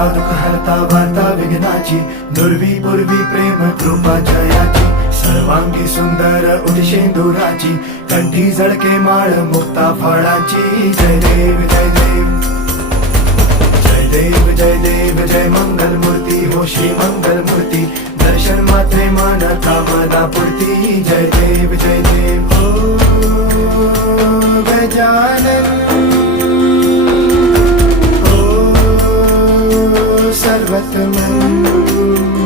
हरता दुःख हरता वार्ता विघ्नाची, दुर्वी पूर्वी प्रेम कृपा जयाची, सर्वांगी सुंदर उदिशेंदुराची, कंठी झळके माळ मुक्ता फळाची. जय देव जय देव जय देव जय देव जय मंगल मूर्ती हो श्री मंगल मूर्ती, दर्शन मात्रे मन कामना पूर्ती. जय देव जय देव हो गजानन हो सर्वतमन.